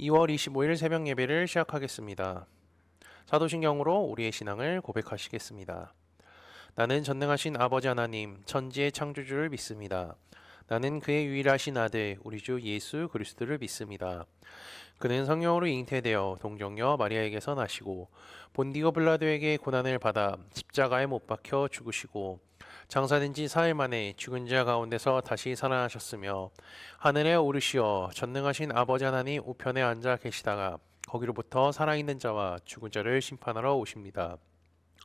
2월 25일 새벽 예배를 시작하겠습니다. 사도신경으로 우리의 신앙을 고백하시겠습니다. 나는 전능하신 아버지 하나님, 천지의 창조주를 믿습니다. 나는 그의 유일하신 아들, 우리 주 예수 그리스도를 믿습니다. 그는 성령으로 잉태되어 동정녀 마리아에게서 나시고 본디오 빌라도에게 고난을 받아 십자가에 못 박혀 죽으시고 장사된 지 사흘 만에 죽은 자 가운데서 다시 살아나셨으며 하늘에 오르시어 전능하신 아버지 하나님 우편에 앉아 계시다가 거기로부터 살아있는 자와 죽은 자를 심판하러 오십니다.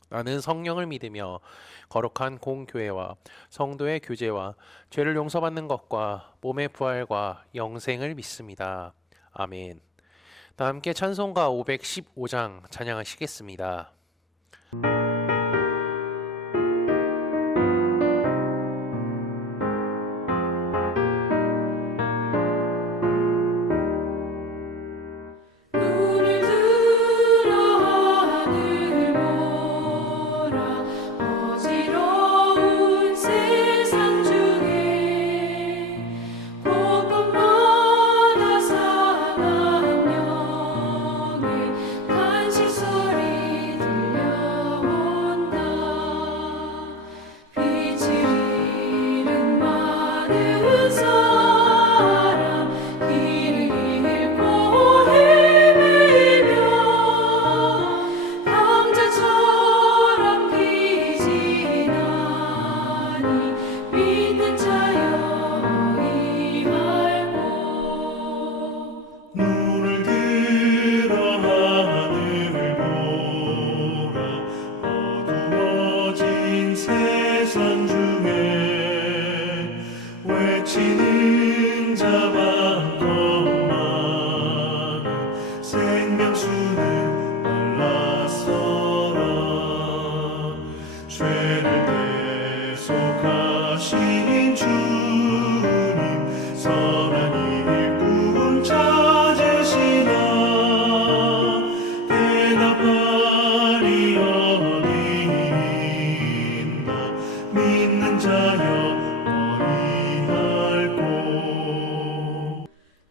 나는 성령을 믿으며 거룩한 공교회와 성도의 교제와 죄를 용서받는 것과 몸의 부활과 영생을 믿습니다. 아멘. 다 함께 찬송가 515장 찬양하시겠습니다. 눈을 들어 하늘 보라 어지러운 세상 중에 곳곳마다 사랑 영의 간식 소리 들려온다. 빛을 잃은 많은 사람 길을 잃고 헤매며 강자처럼 기진하니 믿는 자여 이할고 눈을 들어 하늘을 보라 어두워진 세상 중에 외치는 자 많건 많은 생명수는 말라서라 죄를 대속하신 주님 선한 일꾼 찾으시나 대답하리 어디 있나 믿는 자여 어이할꼬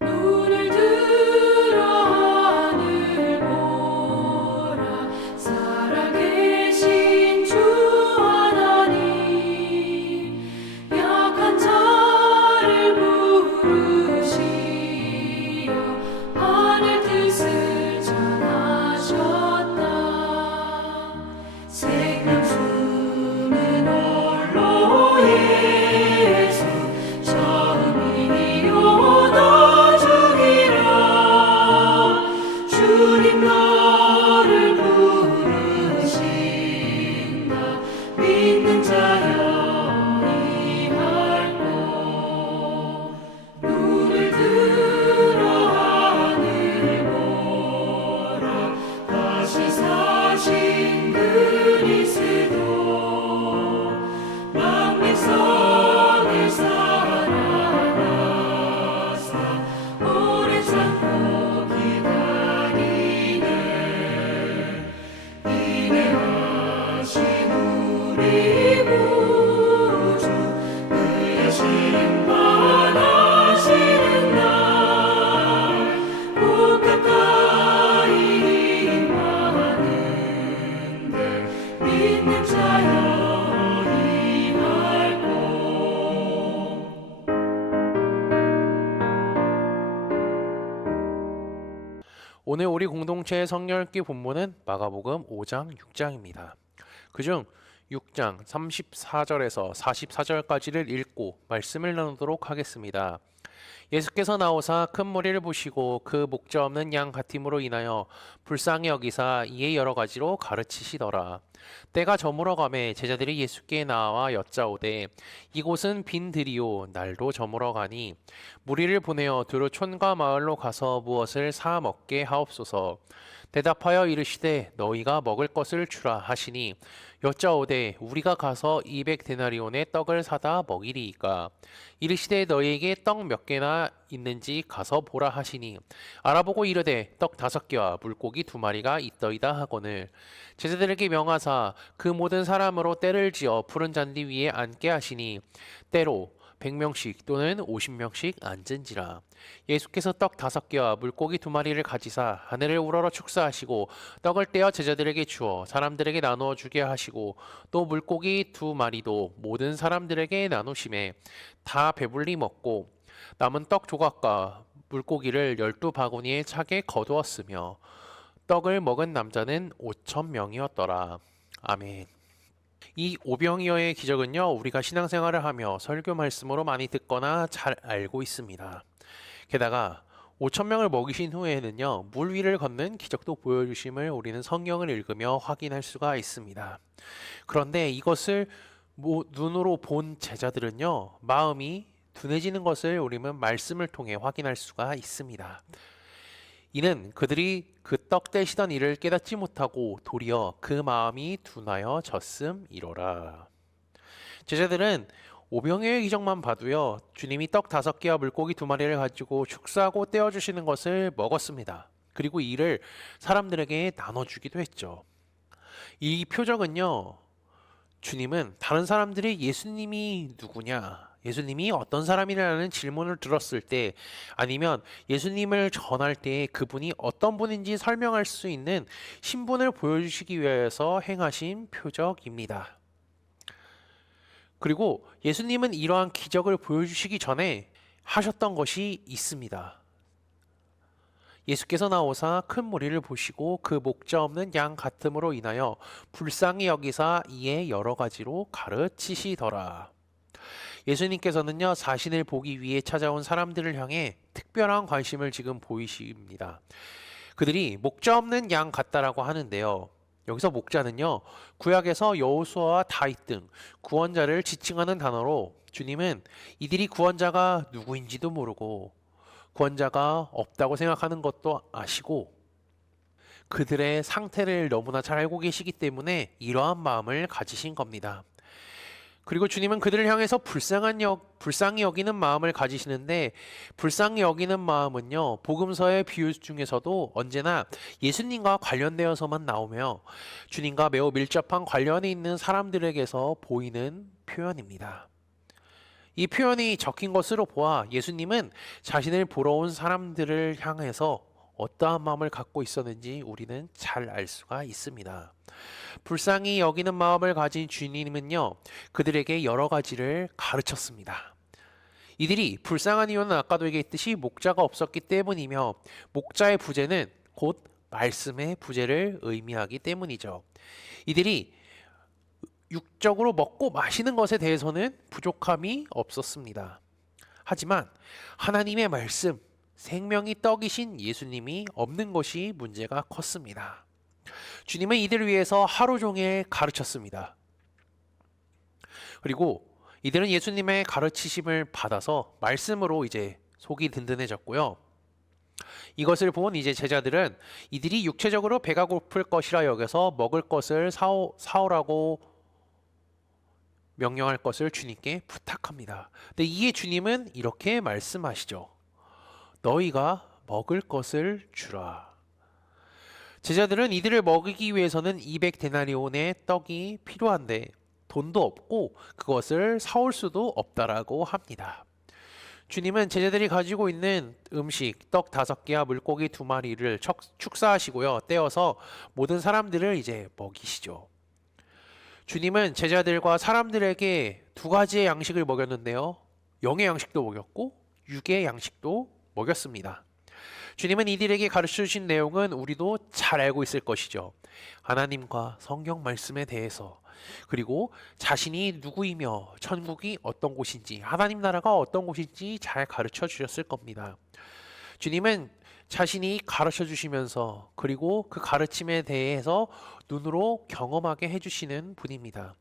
눈을 들어 하늘 보라 살아계신 주 하나님 약한 자를 부르시어 하늘 뜻을 전하셨다. 생명수는 홀로 예수 처음이요 나중이라 주님 너를 부르신다. 믿는 자여 이할고 눈을 들어 하늘 보라 다시 사신 그리스도 만백성을 살아나사 오래 참고 기다리네. 인내하신 우리 구주 그의 심판하시는 날 곧 가까이 임하는데 믿는 자여 이할고 오늘 우리 공동체의 성령읽기 본문은 마가복음 5장 6장입니다. 그중 6장 34절에서 44절까지를 읽고 말씀을 나누도록 하겠습니다. 예수께서 나오사 큰 무리를 보시고 그 목자 없는 양 같음으로 인하여 불쌍히 여기사 이에 여러 가지로 가르치시더라. 때가 저물어 가매 제자들이 예수께 나와 여짜오되 이곳은 빈 들이요 날도 저물어 가니 무리를 보내어 두루 촌과 마을로 가서 무엇을 사 먹게 하옵소서. 대답하여 이르시되 너희가 먹을 것을 주라 하시니 여짜오되 우리가 가서 200데나리온의 떡을 사다 먹이리이까. 이르시되 너희에게 떡 몇 개나 있는지 가서 보라 하시니 알아보고 이르되 떡 5개와 물고기 2마리가 있더이다 하거늘 제자들에게 명하사 그 모든 사람으로 때를 지어 푸른 잔디 위에 앉게 하시니 때로 100명씩 또는 50명씩 앉은지라. 예수께서 떡 5개와 물고기 2마리를 가지사 하늘을 우러러 축사하시고 떡을 떼어 제자들에게 주어 사람들에게 나누어 주게 하시고 또 물고기 2마리도 모든 사람들에게 나누심에 다 배불리 먹고 남은 떡 조각과 물고기를 12바구니에 차게 거두었으며 떡을 먹은 남자는 5,000명이었더라. 아멘. 이 오병이어의 기적은요, 우리가 신앙생활을 하며 설교 말씀으로 많이 듣거나 잘 알고 있습니다. 게다가 5,000명을 먹이신 후에는요, 물 위를 걷는 기적도 보여주심을 우리는 성경을 읽으며 확인할 수가 있습니다. 그런데 이것을 눈으로 본 제자들은요, 마음이 둔해지는 것을 우리는 말씀을 통해 확인할 수가 있습니다. 이는 그들이 그 떡 떼시던 일을 깨닫지 못하고 도리어 그 마음이 둔하여 졌음이로라. 제자들은 오병이어의 기적만 봐도요, 주님이 떡 5개와 물고기 2마리를 가지고 축사하고 떼어주시는 것을 먹었습니다. 그리고 이를 사람들에게 나눠주기도 했죠. 이 표적은요, 주님은 다른 사람들이 예수님이 누구냐, 예수님이 어떤 사람이라는 질문을 들었을 때, 아니면 예수님을 전할 때 그분이 어떤 분인지 설명할 수 있는 신분을 보여주시기 위해서 행하신 표적입니다. 그리고 예수님은 이러한 기적을 보여주시기 전에 하셨던 것이 있습니다. 예수께서 나오사 큰 무리를 보시고 그 목자 없는 양 같음으로 인하여 불쌍히 여기사 이에 여러 가지로 가르치시더라. 예수님께서는요, 자신을 보기 위해 찾아온 사람들을 향해 특별한 관심을 지금 보이십니다. 그들이 목자 없는 양 같다라고 하는데요. 여기서 목자는요, 구약에서 여호수아와 다윗 등 구원자를 지칭하는 단어로, 주님은 이들이 구원자가 누구인지도 모르고 구원자가 없다고 생각하는 것도 아시고 그들의 상태를 너무나 잘 알고 계시기 때문에 이러한 마음을 가지신 겁니다. 그리고 주님은 그들을 향해서 불쌍히 여기는 마음을 가지시는데, 불쌍히 여기는 마음은요, 복음서의 비유 중에서도 언제나 예수님과 관련되어서만 나오며 주님과 매우 밀접한 관련이 있는 사람들에게서 보이는 표현입니다. 이 표현이 적힌 것으로 보아 예수님은 자신을 보러 온 사람들을 향해서 어떠한 마음을 갖고 있었는지 우리는 잘 알 수가 있습니다. 불쌍히 여기는 마음을 가진 주님은요, 그들에게 여러 가지를 가르쳤습니다. 이들이 불쌍한 이유는 아까도 얘기했듯이 목자가 없었기 때문이며, 목자의 부재는 곧 말씀의 부재를 의미하기 때문이죠. 이들이 육적으로 먹고 마시는 것에 대해서는 부족함이 없었습니다. 하지만 하나님의 말씀, 생명이 떡이신 예수님이 없는 것이 문제가 컸습니다. 주님은 이들을 위해서 하루 종일 가르쳤습니다. 그리고 이들은 예수님의 가르치심을 받아서 말씀으로 이제 속이 든든해졌고요. 이것을 본 이제 제자들은 이들이 육체적으로 배가 고플 것이라 여겨서 먹을 것을 사오라고 명령할 것을 주님께 부탁합니다. 근데 이에 주님은 이렇게 말씀하시죠. 너희가 먹을 것을 주라. 제자들은 이들을 먹이기 위해서는 200데나리온의 떡이 필요한데 돈도 없고 그것을 사올 수도 없다라고 합니다. 주님은 제자들이 가지고 있는 음식, 떡 5개와 물고기 2마리를 축사하시고요, 떼어서 모든 사람들을 이제 먹이시죠. 주님은 제자들과 사람들에게 2가지의 양식을 먹였는데요, 영의 양식도 먹였고 육의 양식도 먹였습니다. 주님은 이들에게 가르쳐 주신 내용은 우리도 잘 알고 있을 것이죠. 하나님과 성경 말씀에 대해서, 그리고 자신이 누구이며 천국이 어떤 곳인지, 하나님 나라가 어떤 곳인지 잘 가르쳐 주셨을 겁니다. 주님은 자신이 가르쳐 주시면서 그리고 그 가르침에 대해서 눈으로 경험하게 해주시는 분입니다.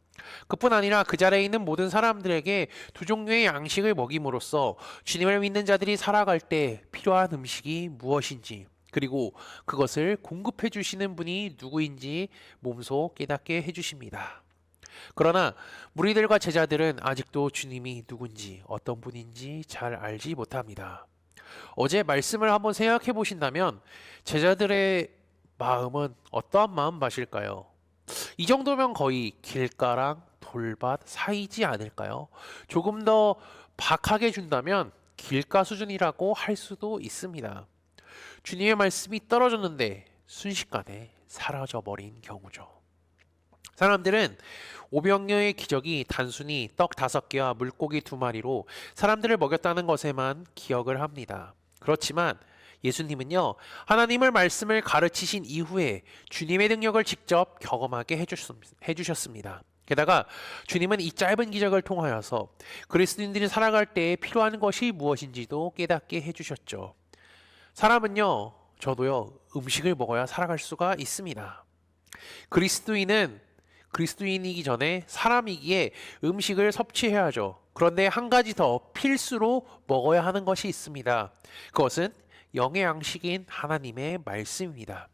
그뿐 아니라 그 자리에 있는 모든 사람들에게 2종류의 양식을 먹임으로써 주님을 믿는 자들이 살아갈 때 필요한 음식이 무엇인지, 그리고 그것을 공급해 주시는 분이 누구인지 몸소 깨닫게 해주십니다. 그러나 무리들과 제자들은 아직도 주님이 누군지 어떤 분인지 잘 알지 못합니다. 어제 말씀을 한번 생각해 보신다면 제자들의 마음은 어떠한 마음밭일까요? 이 정도면 거의 길가랑 돌밭 사이지 않을까요? 조금 더 박하게 준다면 길가 수준이라고 할 수도 있습니다. 주님의 말씀이 떨어졌는데 순식간에 사라져버린 경우죠. 사람들은 오병이어의 기적이 단순히 떡 5개와 물고기 2마리로 사람들을 먹였다는 것에만 기억을 합니다. 그렇지만 예수님은요, 하나님의 말씀을 가르치신 이후에 주님의 능력을 직접 경험하게 해주셨습니다. 게다가 주님은 이 짧은 기적을 통하여서 그리스도인들이 살아갈 때에 필요한 것이 무엇인지도 깨닫게 해주셨죠. 사람은요, 저도요, 음식을 먹어야 살아갈 수가 있습니다. 그리스도인이기 전에 사람이기에 음식을 섭취해야죠. 그런데 한 가지 더 필수로 먹어야 하는 것이 있습니다. 그것은 영의 양식인 하나님의 말씀입니다.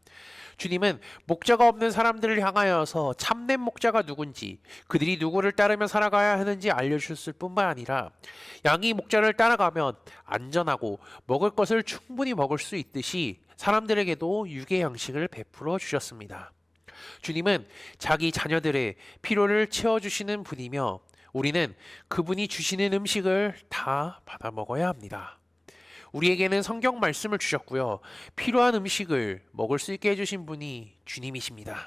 주님은 목자가 없는 사람들을 향하여서 참된 목자가 누군지, 그들이 누구를 따르며 살아가야 하는지 알려주셨을 뿐만 아니라 양이 목자를 따라가면 안전하고 먹을 것을 충분히 먹을 수 있듯이 사람들에게도 육의 양식을 베풀어 주셨습니다. 주님은 자기 자녀들의 필요를 채워주시는 분이며 우리는 그분이 주시는 음식을 다 받아 먹어야 합니다. 우리에게는 성경 말씀을 주셨고요. 필요한 음식을 먹을 수 있게 해주신 분이 주님이십니다.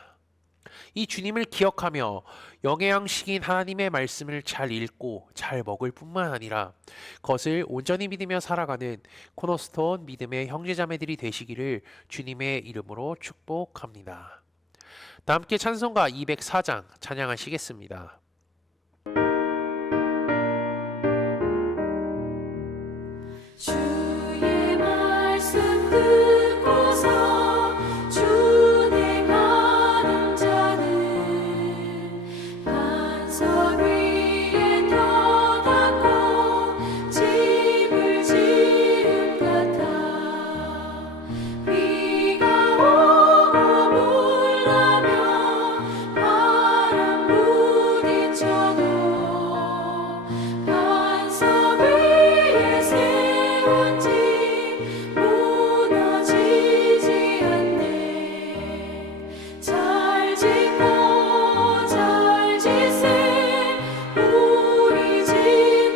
이 주님을 기억하며 영의 양식인 하나님의 말씀을 잘 읽고 잘 먹을 뿐만 아니라 그것을 온전히 믿으며 살아가는 코너스톤 믿음의 형제자매들이 되시기를 주님의 이름으로 축복합니다. 다 함께 찬송가 204장 찬양하시겠습니다. 주의 말씀 듣고서 준행하는 자는 반석 위에 터닫고 집을 지은 같아 비가 오고 물나며 바람 부딪혀도 반석 위에 세운 집 무너지지 않네. 잘 짓고 잘 지세 우리 집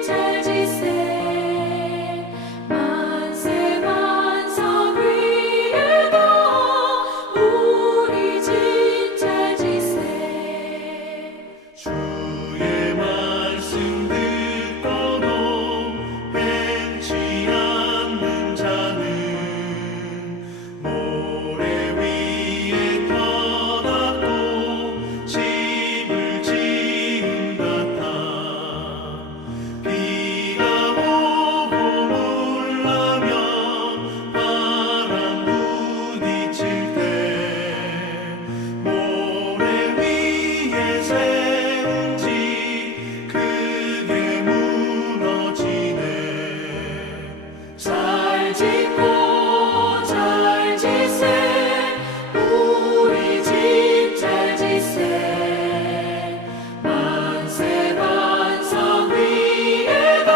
잘 지세 만세 반석 위에도 우리 집 잘 지세. 주의 말씀 듣고도 행치 않는 자는 모래 위에 터닫고 집을 지은 같아 비가 오고 물나며 바람 부딪힐 때 모래 위에 세운 집 크게 무너지네. 잘 짓고 잘 지세 우리 집 잘 지세 만세 반석 위에도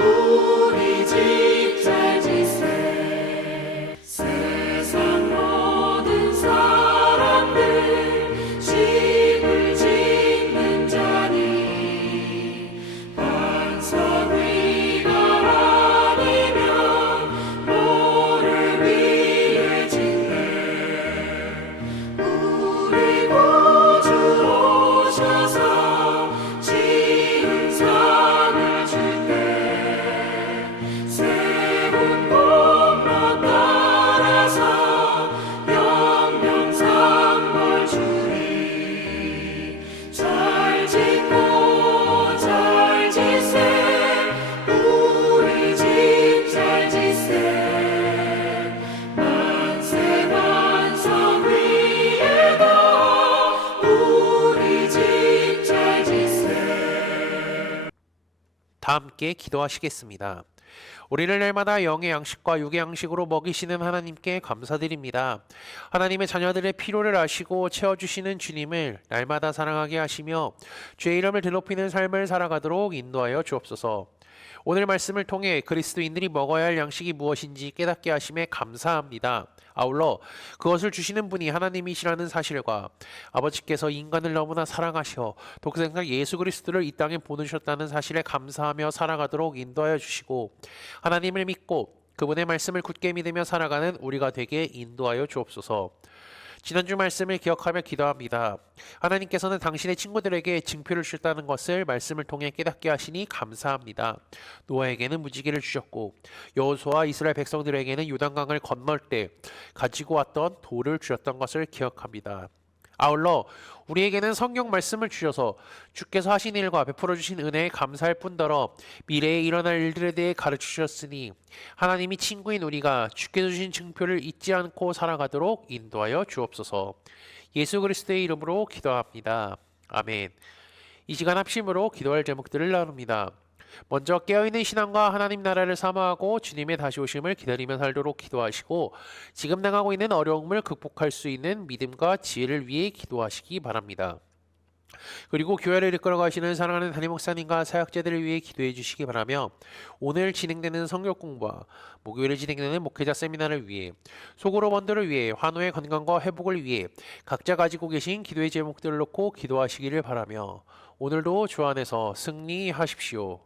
우리 집 잘 지세. 세상 모든 사람들 집을 짓는 자니 반석 위가 아니면 모래 위에 짓네. 우리 구주 오셔서 지은 상을 줄게. 세운 공로 따라서 영영상벌 주리. 잘 짓고 잘 지세 우리 집 잘 지세 만세 반석 위에도 우리 집 잘 지세. 다 함께 기도하시겠습니다. 우리를 날마다 영의 양식과 육의 양식으로 먹이시는 하나님께 감사드립니다. 하나님의 자녀들의 필요를 아시고 채워주시는 주님을 날마다 사랑하게 하시며 주의 이름을 드높이는 삶을 살아가도록 인도하여 주옵소서. 오늘 말씀을 통해 그리스도인들이 먹어야 할 양식이 무엇인지 깨닫게 하심에 감사합니다. 아울러 그것을 주시는 분이 하나님이시라는 사실과 아버지께서 인간을 너무나 사랑하셔 독생자 예수 그리스도를 이 땅에 보내주셨다는 사실에 감사하며 살아가도록 인도하여 주시고 하나님을 믿고 그분의 말씀을 굳게 믿으며 살아가는 우리가 되게 인도하여 주옵소서. 지난주 말씀을 기억하며 기도합니다. 하나님께서는 당신의 친구들에게 징표를 주셨다는 것을 말씀을 통해 깨닫게 하시니 감사합니다. 노아에게는 무지개를 주셨고 여호수아와 이스라엘 백성들에게는 요단강을 건널 때 가지고 왔던 돌을 주셨던 것을 기억합니다. 아울러 우리에게는 성경 말씀을 주셔서 주께서 하신 일과 베풀어 주신 은혜에 감사할 뿐더러 미래에 일어날 일들에 대해 가르쳐 주셨으니 하나님이 친구인 우리가 주께서 주신 증표를 잊지 않고 살아가도록 인도하여 주옵소서. 예수 그리스도의 이름으로 기도합니다. 아멘. 이 시간 합심으로 기도할 제목들을 나눕니다. 먼저 깨어있는 신앙과 하나님 나라를 사모하고 주님의 다시 오심을 기다리며 살도록 기도하시고 지금 당하고 있는 어려움을 극복할 수 있는 믿음과 지혜를 위해 기도하시기 바랍니다. 그리고 교회를 이끌어 가시는 사랑하는 담임 목사님과 사역자들을 위해 기도해 주시기 바라며 오늘 진행되는 성경 공부와 목요일에 진행되는 목회자 세미나를 위해 속으로 번들을 위해 환우의 건강과 회복을 위해 각자 가지고 계신 기도의 제목들을 놓고 기도하시기를 바라며 오늘도 주 안에서 승리하십시오.